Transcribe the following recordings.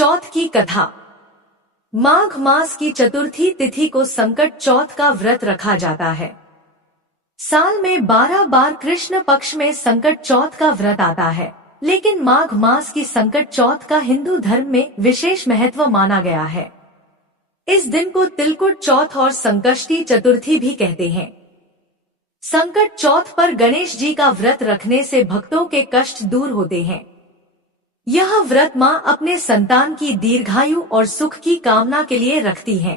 चौथ की कथा। माघ मास की चतुर्थी तिथि को संकट चौथ का व्रत रखा जाता है। साल में 12 बार कृष्ण पक्ष में संकट चौथ का व्रत आता है, लेकिन माघ मास की संकट चौथ का हिंदू धर्म में विशेष महत्व माना गया है। इस दिन को तिलकुट चौथ और संकष्टी चतुर्थी भी कहते हैं। संकट चौथ पर गणेश जी का व्रत रखने से भक्तों के कष्ट दूर होते हैं। यह व्रत मां अपने संतान की दीर्घायु और सुख की कामना के लिए रखती हैं।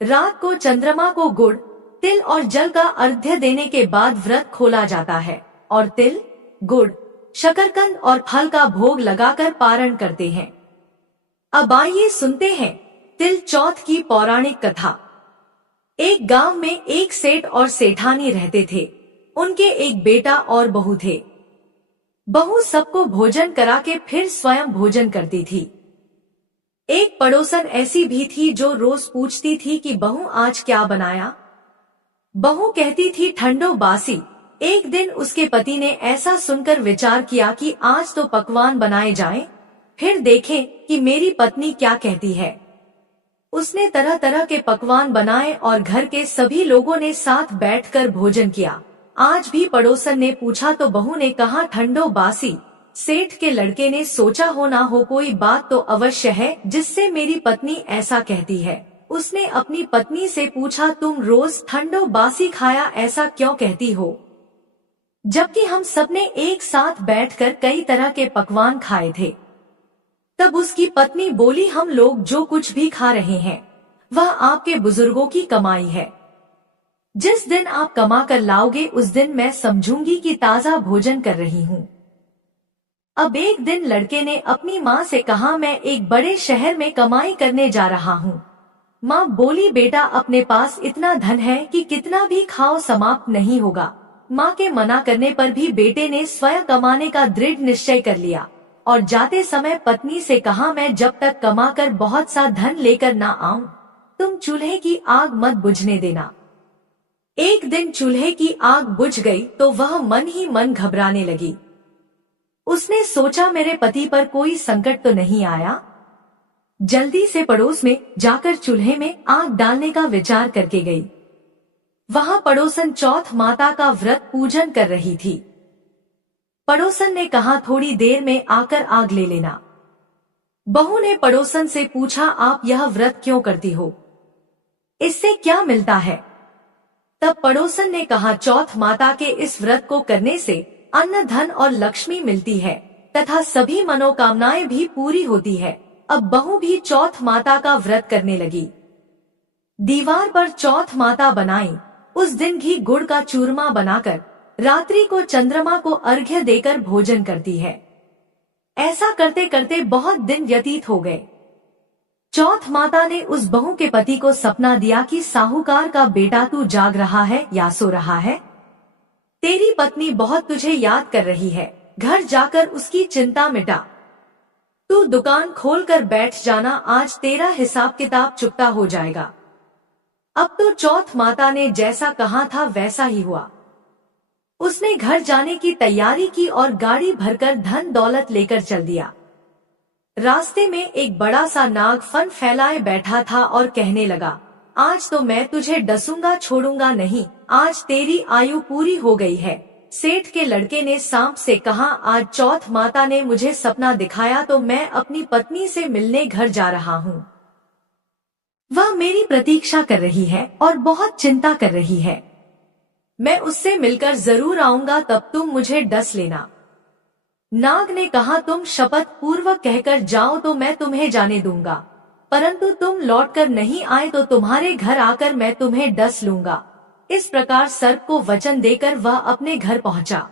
रात को चंद्रमा को गुड़, तिल और जल का अर्घ्य देने के बाद व्रत खोला जाता है और तिल, गुड़, शकरकंद और फल का भोग लगाकर पारण करते हैं। अब आइए सुनते हैं तिल चौथ की पौराणिक कथा। एक गांव में एक सेठ और सेठानी रहते थे। उनके एक बेटा और बहू थे। बहू सबको भोजन करा के फिर स्वयं भोजन करती थी। एक पड़ोसन ऐसी भी थी जो रोज पूछती थी कि बहू आज क्या बनाया। बहू कहती थी ठंडो बासी। एक दिन उसके पति ने ऐसा सुनकर विचार किया कि आज तो पकवान बनाए जाएं, फिर देखें कि मेरी पत्नी क्या कहती है। उसने तरह तरह के पकवान बनाए और घर के सभी लोगों ने साथ बैठकर भोजन किया। आज भी पड़ोसन ने पूछा तो बहू ने कहा ठंडो बासी। सेठ के लड़के ने सोचा हो ना हो कोई बात तो अवश्य है जिससे मेरी पत्नी ऐसा कहती है। उसने अपनी पत्नी से पूछा तुम रोज ठंडो बासी खाया ऐसा क्यों कहती हो, जबकि हम सबने एक साथ बैठकर कई तरह के पकवान खाए थे। तब उसकी पत्नी बोली हम लोग जो कुछ भी खा रहे हैं वह आपके बुजुर्गों की कमाई है। जिस दिन आप कमा कर लाओगे उस दिन मैं समझूंगी कि ताजा भोजन कर रही हूँ। अब एक दिन लड़के ने अपनी माँ से कहा मैं एक बड़े शहर में कमाई करने जा रहा हूँ। माँ बोली बेटा अपने पास इतना धन है कि कितना भी खाओ समाप्त नहीं होगा। माँ के मना करने पर भी बेटे ने स्वयं कमाने का दृढ़ निश्चय कर लिया और जाते समय पत्नी से कहा मैं जब तक कमा कर बहुत सा धन लेकर ना आऊं तुम चूल्हे की आग मत बुझने देना। एक दिन चूल्हे की आग बुझ गई तो वह मन ही मन घबराने लगी। उसने सोचा मेरे पति पर कोई संकट तो नहीं आया। जल्दी से पड़ोस में जाकर चूल्हे में आग डालने का विचार करके गई। वहां पड़ोसन चौथ माता का व्रत पूजन कर रही थी। पड़ोसन ने कहा थोड़ी देर में आकर आग ले लेना। बहू ने पड़ोसन से पूछा आप यह व्रत क्यों करती हो, इससे क्या मिलता है। तब पड़ोसन ने कहा चौथ माता के इस व्रत को करने से अन्न धन और लक्ष्मी मिलती है तथा सभी मनोकामनाएं भी पूरी होती है। अब बहू भी चौथ माता का व्रत करने लगी। दीवार पर चौथ माता बनाई। उस दिन घी गुड़ का चूरमा बनाकर रात्रि को चंद्रमा को अर्घ्य देकर भोजन करती है। ऐसा करते करते बहुत दिन व्यतीत हो गए। चौथ माता ने उस बहू के पति को सपना दिया कि साहूकार का बेटा तू जाग रहा है या सो रहा है। तेरी पत्नी बहुत तुझे याद कर रही है, घर जाकर उसकी चिंता मिटा। तू दुकान खोलकर बैठ जाना, आज तेरा हिसाब किताब चुकता हो जाएगा। अब तो चौथ माता ने जैसा कहा था वैसा ही हुआ। उसने घर जाने की तैयारी की और गाड़ी भरकर धन दौलत लेकर चल दिया। रास्ते में एक बड़ा सा नाग फन फैलाए बैठा था और कहने लगा आज तो मैं तुझे डसूंगा छोड़ूंगा नहीं, आज तेरी आयु पूरी हो गई है। सेठ के लड़के ने सांप से कहा आज चौथ माता ने मुझे सपना दिखाया तो मैं अपनी पत्नी से मिलने घर जा रहा हूँ। वह मेरी प्रतीक्षा कर रही है और बहुत चिंता कर रही है। मैं उससे मिलकर जरूर आऊंगा, तब तुम मुझे डस लेना। नाग ने कहा तुम शपथ पूर्वक कहकर जाओ तो मैं तुम्हें जाने दूंगा, परंतु तुम लौटकर नहीं आए तो तुम्हारे घर आकर मैं तुम्हें डस लूंगा। इस प्रकार सर्प को वचन देकर वह अपने घर पहुंचा।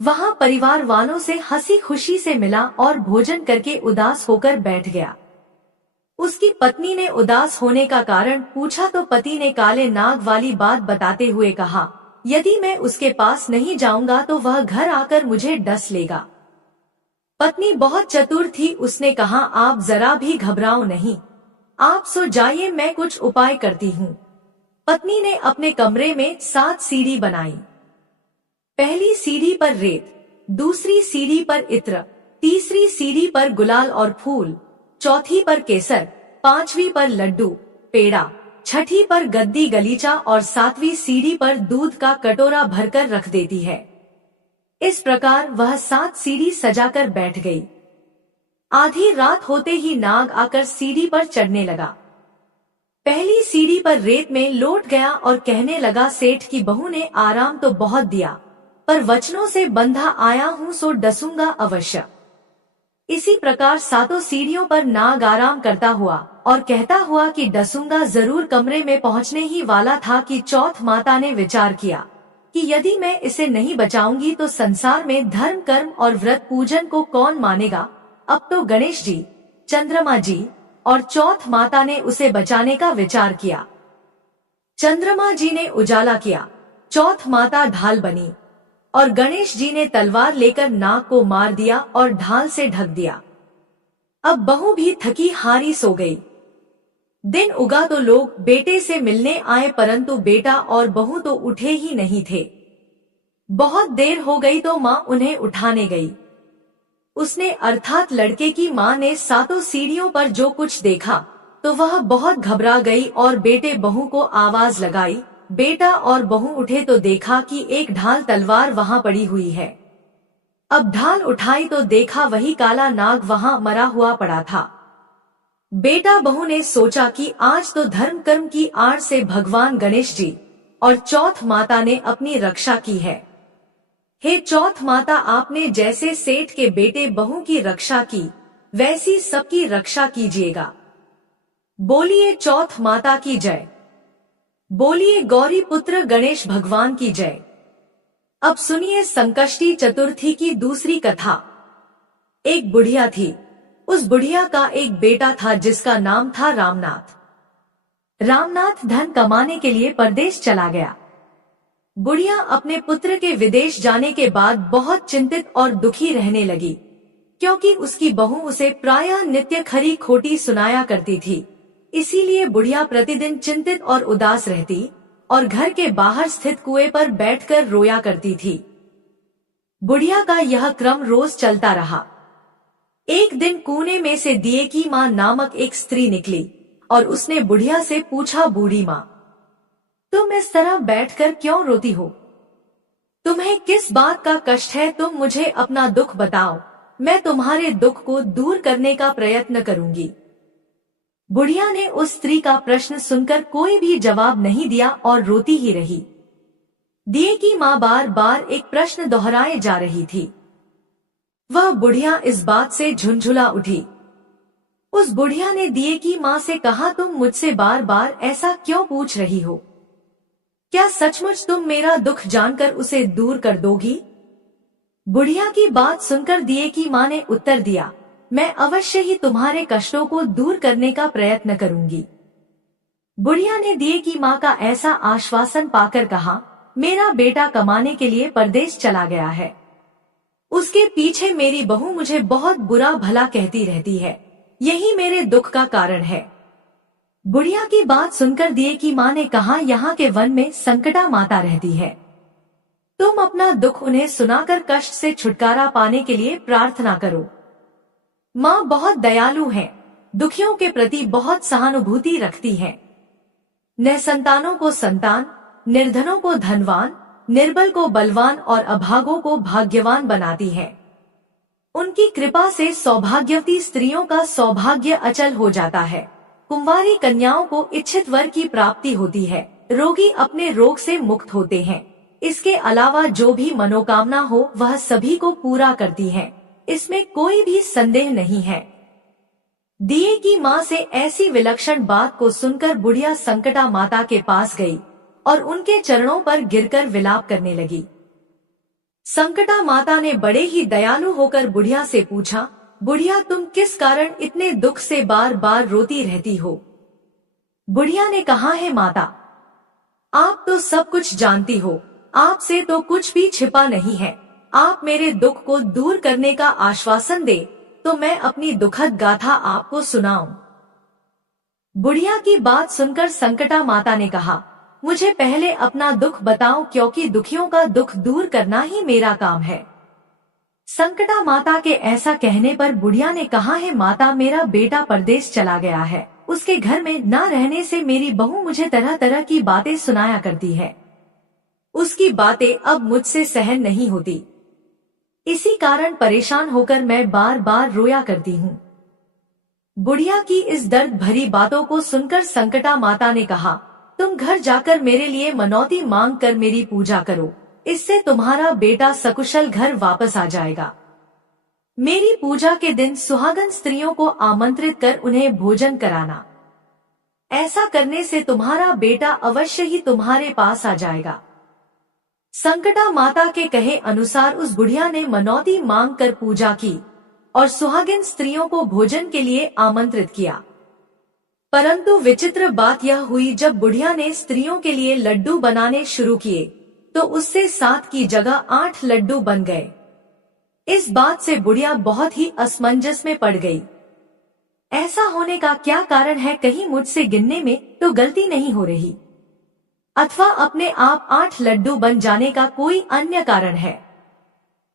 वहां परिवार वालों से हंसी खुशी से मिला और भोजन करके उदास होकर बैठ गया। उसकी पत्नी ने उदास होने का कारण पूछा तो पति ने काले नाग वाली बात बताते हुए कहा यदि मैं उसके पास नहीं जाऊंगा तो वह घर आकर मुझे डस लेगा। पत्नी बहुत चतुर थी, उसने कहा आप जरा भी घबराओ नहीं, आप सो जाइए, मैं कुछ उपाय करती हूँ। पत्नी ने अपने कमरे में 7 सीढ़ी बनाई। पहली सीढ़ी पर रेत, दूसरी सीढ़ी पर इत्र, तीसरी सीढ़ी पर गुलाल और फूल, चौथी पर केसर, पांचवी पर लड्डू पेड़ा, छठी पर गद्दी गलीचा और सातवीं सीढ़ी पर दूध का कटोरा भरकर रख देती है। इस प्रकार वह 7 सीढ़ी सजाकर बैठ गई। आधी रात होते ही नाग आकर सीढ़ी पर चढ़ने लगा। पहली सीढ़ी पर रेत में लौट गया और कहने लगा, सेठ की बहू ने आराम तो बहुत दिया, पर वचनों से बंधा आया हूँ सो डसूंगा अवश्य। इसी प्रकार 7 सीढ़ियों पर नाग आराम करता हुआ और कहता हुआ कि डसूंगा जरूर कमरे में पहुँचने ही वाला था कि चौथ माता ने विचार किया कि यदि मैं इसे नहीं बचाऊंगी तो संसार में धर्म कर्म और व्रत पूजन को कौन मानेगा। अब तो गणेश जी, चंद्रमा जी और चौथ माता ने उसे बचाने का विचार किया। चंद्रमा जी ने उजाला किया, चौथ माता ढाल बनी और गणेश जी ने तलवार लेकर नाग को मार दिया और ढाल से ढक दिया। अब बहू भी थकी हारी सो गई। दिन उगा तो लोग बेटे से मिलने आए, परंतु बेटा और बहू तो उठे ही नहीं थे। बहुत देर हो गई तो माँ उन्हें उठाने गई। उसने अर्थात लड़के की माँ ने 7 सीढ़ियों पर जो कुछ देखा तो वह बहुत घबरा गई और बेटे बहू को आवाज लगाई। बेटा और बहू उठे तो देखा कि एक ढाल तलवार वहां पड़ी हुई है। अब ढाल उठाई तो देखा वही काला नाग वहां मरा हुआ पड़ा था। बेटा बहू ने सोचा कि आज तो धर्म कर्म की आड़ से भगवान गणेश जी और चौथ माता ने अपनी रक्षा की है। हे चौथ माता, आपने जैसे सेठ के बेटे बहू की रक्षा की वैसी सबकी रक्षा कीजिएगा। बोलिए चौथ माता की जय। बोलिए गौरी पुत्र गणेश भगवान की जय। अब सुनिए संकष्टी चतुर्थी की दूसरी कथा। एक बुढ़िया थी। उस बुढ़िया का एक बेटा था जिसका नाम था रामनाथ। रामनाथ धन कमाने के लिए परदेश चला गया। बुढ़िया अपने पुत्र के विदेश जाने के बाद बहुत चिंतित और दुखी रहने लगी, क्योंकि उसकी बहू उसे प्रायः नित्य खरी खोटी सुनाया करती थी। इसीलिए बुढ़िया प्रतिदिन चिंतित और उदास रहती और घर के बाहर स्थित कुएं पर बैठकर रोया करती थी। बुढ़िया का यह क्रम रोज चलता रहा। एक दिन कुएं में से दिए की माँ नामक एक स्त्री निकली और उसने बुढ़िया से पूछा, बूढ़ी माँ, तुम इस तरह बैठकर क्यों रोती हो? तुम्हें किस बात का कष्ट है? तुम मुझे अपना दुख बताओ, मैं तुम्हारे दुख को दूर करने का प्रयत्न करूंगी। बुढ़िया ने उस स्त्री का प्रश्न सुनकर कोई भी जवाब नहीं दिया और रोती ही रही। दिए की माँ बार बार एक प्रश्न दोहराए जा रही थी। वह बुढ़िया इस बात से झुंझुला उठी। उस बुढ़िया ने दिए की माँ से कहा, तुम मुझसे बार बार ऐसा क्यों पूछ रही हो? क्या सचमुच तुम मेरा दुख जानकर उसे दूर कर दोगी? बुढ़िया की बात सुनकर दिए की माँ ने उत्तर दिया, मैं अवश्य ही तुम्हारे कष्टों को दूर करने का प्रयत्न करूंगी। बुढ़िया ने दिए की माँ का ऐसा आश्वासन पाकर कहा, मेरा बेटा कमाने के लिए परदेश चला गया है। उसके पीछे मेरी बहू मुझे बहुत बुरा भला कहती रहती है, यही मेरे दुख का कारण है। बुढ़िया की बात सुनकर दिए की माँ ने कहा, यहाँ के वन में संकटा माता रहती है, तुम अपना दुख उन्हें सुनाकर कष्ट से छुटकारा पाने के लिए प्रार्थना करो। माँ बहुत दयालु है, दुखियों के प्रति बहुत सहानुभूति रखती है। निसंतानों को संतान, निर्धनों को धनवान, निर्बल को बलवान और अभागों को भाग्यवान बनाती है। उनकी कृपा से सौभाग्यवती स्त्रियों का सौभाग्य अचल हो जाता है। कुंवारी कन्याओं को इच्छित वर की प्राप्ति होती है। रोगी अपने रोग से मुक्त होते हैं। इसके अलावा जो भी मनोकामना हो वह सभी को पूरा करती है, इसमें कोई भी संदेह नहीं है। दिए की माँ से ऐसी विलक्षण बात को सुनकर बुढ़िया संकटा माता के पास गई और उनके चरणों पर गिरकर विलाप करने लगी। संकटा माता ने बड़े ही दयालु होकर बुढ़िया से पूछा, बुढ़िया तुम किस कारण इतने दुख से बार बार रोती रहती हो? बुढ़िया ने कहा, है माता, आप तो सब कुछ जानती हो, आपसे तो कुछ भी छिपा नहीं है। आप मेरे दुख को दूर करने का आश्वासन दे तो मैं अपनी दुखद गाथा आपको सुनाऊं। बुढ़िया की बात सुनकर संकटा माता ने कहा, मुझे पहले अपना दुख बताओ, क्योंकि दुखियों का दुख दूर करना ही मेरा काम है। संकटा माता के ऐसा कहने पर बुढ़िया ने कहा, है माता, मेरा बेटा परदेश चला गया है। उसके घर में न रहने से मेरी बहू मुझे तरह तरह की बातें सुनाया करती है। उसकी बातें अब मुझसे सहन नहीं होती। इसी कारण परेशान होकर मैं बार बार रोया करती हूँ। बुढ़िया की इस दर्द भरी बातों को सुनकर संकटा माता ने कहा, तुम घर जाकर मेरे लिए मनौती मांग कर मेरी पूजा करो। इससे तुम्हारा बेटा सकुशल घर वापस आ जाएगा। मेरी पूजा के दिन सुहागन स्त्रियों को आमंत्रित कर उन्हें भोजन कराना। ऐसा करने से तुम्हारा बेटा अवश्य ही तुम्हारे पास आ जाएगा। संकटा माता के कहे अनुसार उस बुढ़िया ने मनौती मांग कर पूजा की और सुहागिन स्त्रियों को भोजन के लिए आमंत्रित किया। परंतु विचित्र बात यह हुई, जब बुढ़िया ने स्त्रियों के लिए लड्डू बनाने शुरू किए तो उससे 7 की जगह 8 लड्डू बन गए। इस बात से बुढ़िया बहुत ही असमंजस में पड़ गई। ऐसा होने का क्या कारण है? कहीं मुझसे गिनने में तो गलती नहीं हो रही, अथवा अपने आप 8 लड्डू बन जाने का कोई अन्य कारण है।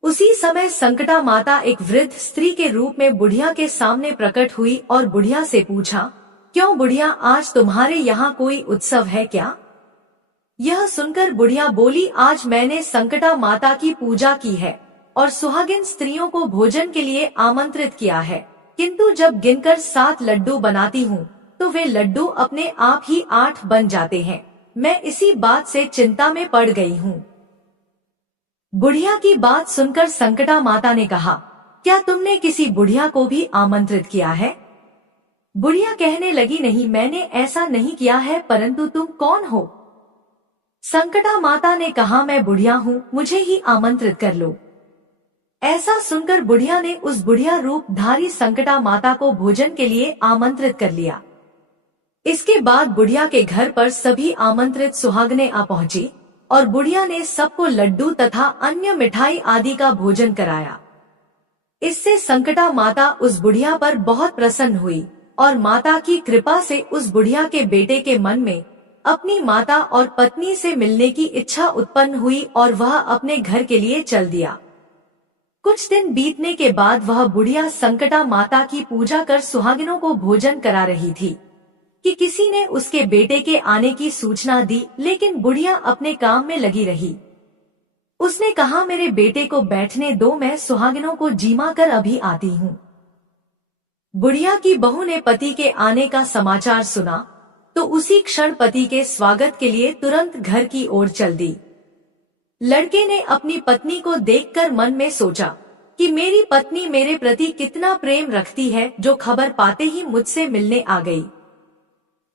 उसी समय संकटा माता एक वृद्ध स्त्री के रूप में बुढ़िया के सामने प्रकट हुई और बुढ़िया से पूछा, क्यों बुढ़िया, आज तुम्हारे यहाँ कोई उत्सव है क्या? यह सुनकर बुढ़िया बोली, आज मैंने संकटा माता की पूजा की है और सुहागिन स्त्रियों को भोजन के लिए आमंत्रित किया है, किंतु जब गिनकर 7 लड्डू बनाती हूँ तो वे लड्डू अपने आप ही 8 बन जाते हैं। मैं इसी बात से चिंता में पड़ गई हूँ। बुढ़िया की बात सुनकर संकटा माता ने कहा, क्या तुमने किसी बुढ़िया को भी आमंत्रित किया है? बुढ़िया कहने लगी, नहीं, मैंने ऐसा नहीं किया है, परंतु तुम कौन हो? संकटा माता ने कहा, मैं बुढ़िया हूँ, मुझे ही आमंत्रित कर लो। ऐसा सुनकर बुढ़िया ने उस बुढ़िया रूपधारी संकटा माता को भोजन के लिए आमंत्रित कर लिया। इसके बाद बुढ़िया के घर पर सभी आमंत्रित सुहागनें आ पहुंची और बुढ़िया ने सबको लड्डू तथा अन्य मिठाई आदि का भोजन कराया। इससे संकटा माता उस बुढ़िया पर बहुत प्रसन्न हुई और माता की कृपा से उस बुढ़िया के बेटे के मन में अपनी माता और पत्नी से मिलने की इच्छा उत्पन्न हुई और वह अपने घर के लिए चल दिया। कुछ दिन बीतने के बाद वह बुढ़िया संकटा माता की पूजा कर सुहागिनों को भोजन करा रही थी कि किसी ने उसके बेटे के आने की सूचना दी, लेकिन बुढ़िया अपने काम में लगी रही। उसने कहा, मेरे बेटे को बैठने दो, मैं सुहागिनों को जीमा कर अभी आती हूँ। बुढ़िया की बहू ने पति के आने का समाचार सुना तो उसी क्षण पति के स्वागत के लिए तुरंत घर की ओर चल दी। लड़के ने अपनी पत्नी को देखकर मन में सोचा कि मेरी पत्नी मेरे प्रति कितना प्रेम रखती है, जो खबर पाते ही मुझसे मिलने आ गई।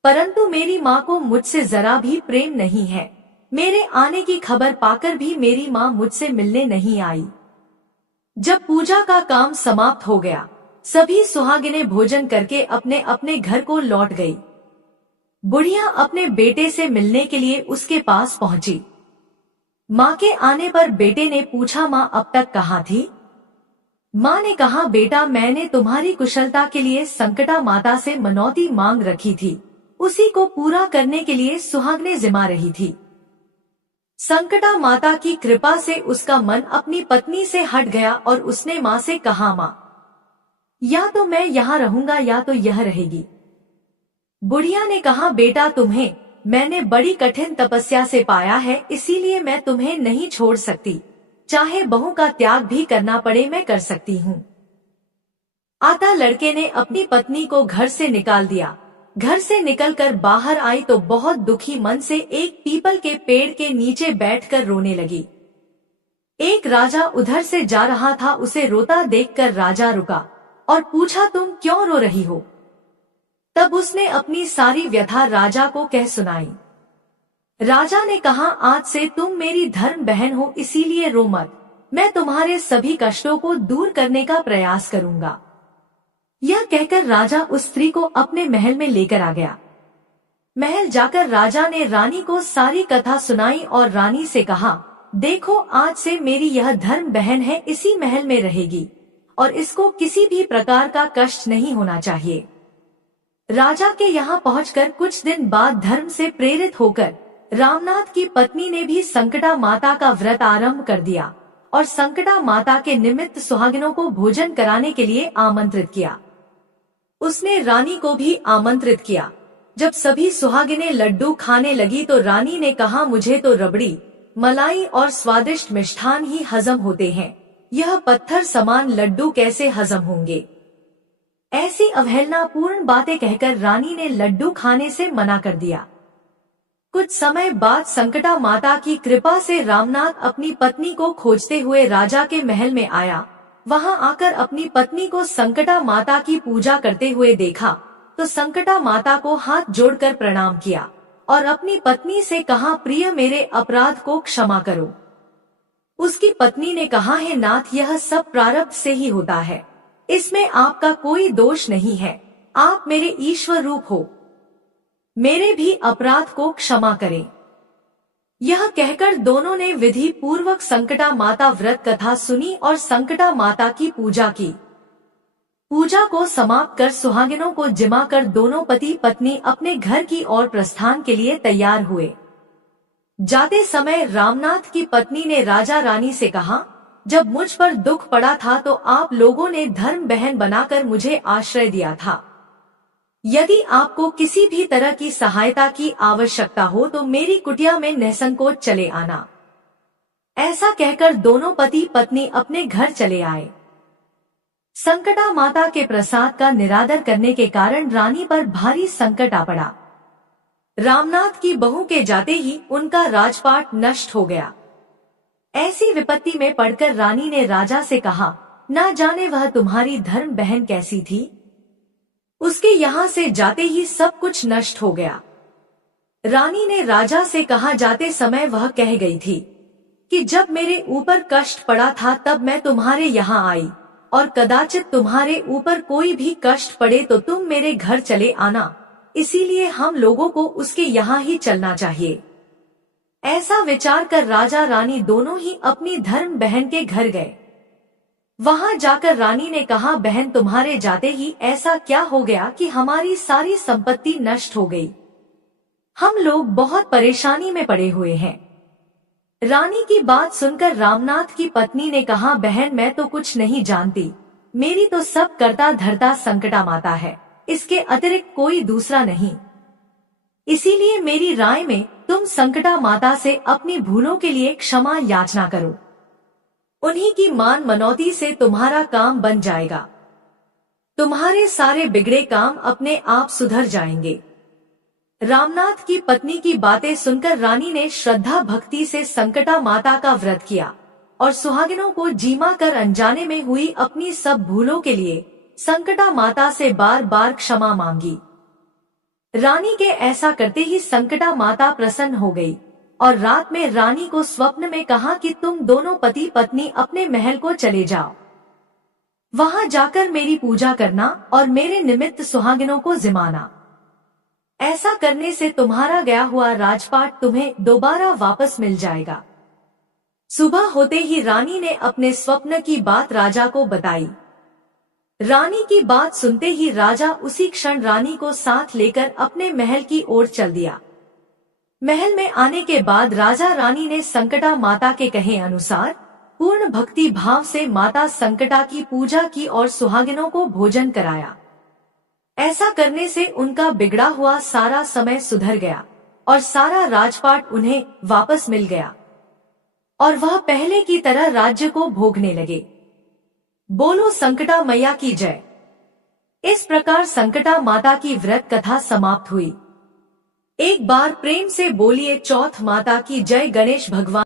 परंतु मेरी माँ को मुझसे जरा भी प्रेम नहीं है। मेरे आने की खबर पाकर भी मेरी माँ मुझसे मिलने नहीं आई। जब पूजा का काम समाप्त हो गया, सभी सुहागिनें भोजन करके अपने अपने घर को लौट गई। बुढ़िया अपने बेटे से मिलने के लिए उसके पास पहुंची। माँ के आने पर बेटे ने पूछा, माँ अब तक कहाँ थी? माँ ने कहा, बेटा, मैंने तुम्हारी कुशलता के लिए संकटा माता से मनौती मांग रखी थी, उसी को पूरा करने के लिए सुहागनें जिमा रही थी। संकटा माता की कृपा से उसका मन अपनी पत्नी से हट गया और उसने माँ से कहा, माँ, या तो मैं यहाँ रहूंगा या तो यह रहेगी। बुढ़िया ने कहा, बेटा, तुम्हें मैंने बड़ी कठिन तपस्या से पाया है, इसीलिए मैं तुम्हें नहीं छोड़ सकती। चाहे बहू का त्याग भी करना पड़े, मैं कर सकती हूँ। आता लड़के ने अपनी पत्नी को घर से निकाल दिया। घर से निकलकर बाहर आई तो बहुत दुखी मन से एक पीपल के पेड़ के नीचे बैठकर रोने लगी। एक राजा उधर से जा रहा था, उसे रोता देखकर राजा रुका और पूछा, तुम क्यों रो रही हो? तब उसने अपनी सारी व्यथा राजा को कह सुनाई। राजा ने कहा, आज से तुम मेरी धर्म बहन हो, इसीलिए रो मत। मैं तुम्हारे सभी कष्टों को दूर करने का प्रयास करूंगा। यह कहकर राजा उस स्त्री को अपने महल में लेकर आ गया। महल जाकर राजा ने रानी को सारी कथा सुनाई और रानी से कहा, देखो, आज से मेरी यह धर्म बहन है, इसी महल में रहेगी और इसको किसी भी प्रकार का कष्ट नहीं होना चाहिए। राजा के यहाँ पहुंचकर कुछ दिन बाद धर्म से प्रेरित होकर रामनाथ की पत्नी ने भी संकटा माता का व्रत आरंभ कर दिया और संकटा माता के निमित्त सुहागिनों को भोजन कराने के लिए आमंत्रित किया। उसने रानी को भी आमंत्रित किया। जब सभी सुहागिनें लड्डू खाने लगी तो रानी ने कहा, मुझे तो रबड़ी, मलाई और स्वादिष्ट मिष्ठान ही हजम होते हैं, यह पत्थर समान लड्डू कैसे हजम होंगे। ऐसी अवहेलनापूर्ण बातें कहकर रानी ने लड्डू खाने से मना कर दिया। कुछ समय बाद संकटा माता की कृपा से रामनाथ अपनी पत्नी को खोजते हुए राजा के महल में आया। वहां आकर अपनी पत्नी को संकटा माता की पूजा करते हुए देखा तो संकटा माता को हाथ जोड़कर प्रणाम किया और अपनी पत्नी से कहा, प्रिय मेरे अपराध को क्षमा करो। उसकी पत्नी ने कहा, है नाथ, यह सब प्रारब्ध से ही होता है, इसमें आपका कोई दोष नहीं है, आप मेरे ईश्वर रूप हो, मेरे भी अपराध को क्षमा करें। यह कहकर दोनों ने विधि पूर्वक संकटा माता व्रत कथा सुनी और संकटा माता की पूजा की। पूजा को समाप्त कर सुहागिनों को जिमाकर दोनों पति पत्नी अपने घर की ओर प्रस्थान के लिए तैयार हुए। जाते समय रामनाथ की पत्नी ने राजा रानी से कहा, जब मुझ पर दुख पड़ा था तो आप लोगों ने धर्म बहन बनाकर मुझे आश्रय दिया था। यदि आपको किसी भी तरह की सहायता की आवश्यकता हो तो मेरी कुटिया में निसंकोच चले आना। ऐसा कहकर दोनों पति पत्नी अपने घर चले आए। संकटा माता के प्रसाद का निरादर करने के कारण रानी पर भारी संकट आ पड़ा। रामनाथ की बहू के जाते ही उनका राजपाट नष्ट हो गया। ऐसी विपत्ति में पड़कर रानी ने राजा से कहा, ना जाने वह तुम्हारी धर्म बहन कैसी थी, उसके यहाँ से जाते ही सब कुछ नष्ट हो गया। रानी ने राजा से कहा, जाते समय वह कह गई थी कि जब मेरे ऊपर कष्ट पड़ा था तब मैं तुम्हारे यहाँ आई और कदाचित तुम्हारे ऊपर कोई भी कष्ट पड़े तो तुम मेरे घर चले आना, इसीलिए हम लोगों को उसके यहाँ ही चलना चाहिए। ऐसा विचार कर राजा रानी दोनों ही अपनी धर्म बहन के घर गए। वहां जाकर रानी ने कहा, बहन, तुम्हारे जाते ही ऐसा क्या हो गया कि हमारी सारी संपत्ति नष्ट हो गई, हम लोग बहुत परेशानी में पड़े हुए हैं। रानी की बात सुनकर रामनाथ की पत्नी ने कहा, बहन, मैं तो कुछ नहीं जानती, मेरी तो सब करता धरता संकटा माता है, इसके अतिरिक्त कोई दूसरा नहीं। इसीलिए मेरी राय में तुम संकटा माता से अपनी भूलों के लिए क्षमा याचना करो, उन्हीं की मान मनौती से तुम्हारा काम बन जाएगा, तुम्हारे सारे बिगड़े काम अपने आप सुधर जाएंगे। रामनाथ की पत्नी की बातें सुनकर रानी ने श्रद्धा भक्ति से संकटा माता का व्रत किया और सुहागिनों को जीमा कर अनजाने में हुई अपनी सब भूलों के लिए संकटा माता से बार बार क्षमा मांगी। रानी के ऐसा करते ही संकटा माता प्रसन्न हो गई और रात में रानी को स्वप्न में कहा कि तुम दोनों पति पत्नी अपने महल को चले जाओ, वहां जाकर मेरी पूजा करना और मेरे निमित्त सुहागिनों को जिमाना। ऐसा करने से तुम्हारा गया हुआ राजपाट तुम्हें दोबारा वापस मिल जाएगा। सुबह होते ही रानी ने अपने स्वप्न की बात राजा को बताई। रानी की बात सुनते ही राजा उसी क्षण रानी को साथ लेकर अपने महल की ओर चल दिया। महल में आने के बाद राजा रानी ने संकटा माता के कहे अनुसार पूर्ण भक्ति भाव से माता संकटा की पूजा की और सुहागिनों को भोजन कराया। ऐसा करने से उनका बिगड़ा हुआ सारा समय सुधर गया और सारा राजपाट उन्हें वापस मिल गया और वह पहले की तरह राज्य को भोगने लगे। बोलो संकटा मैया की जय। इस प्रकार संकटा माता की व्रत कथा समाप्त हुई। एक बार प्रेम से बोलिए चौथ माता की जय। गणेश भगवान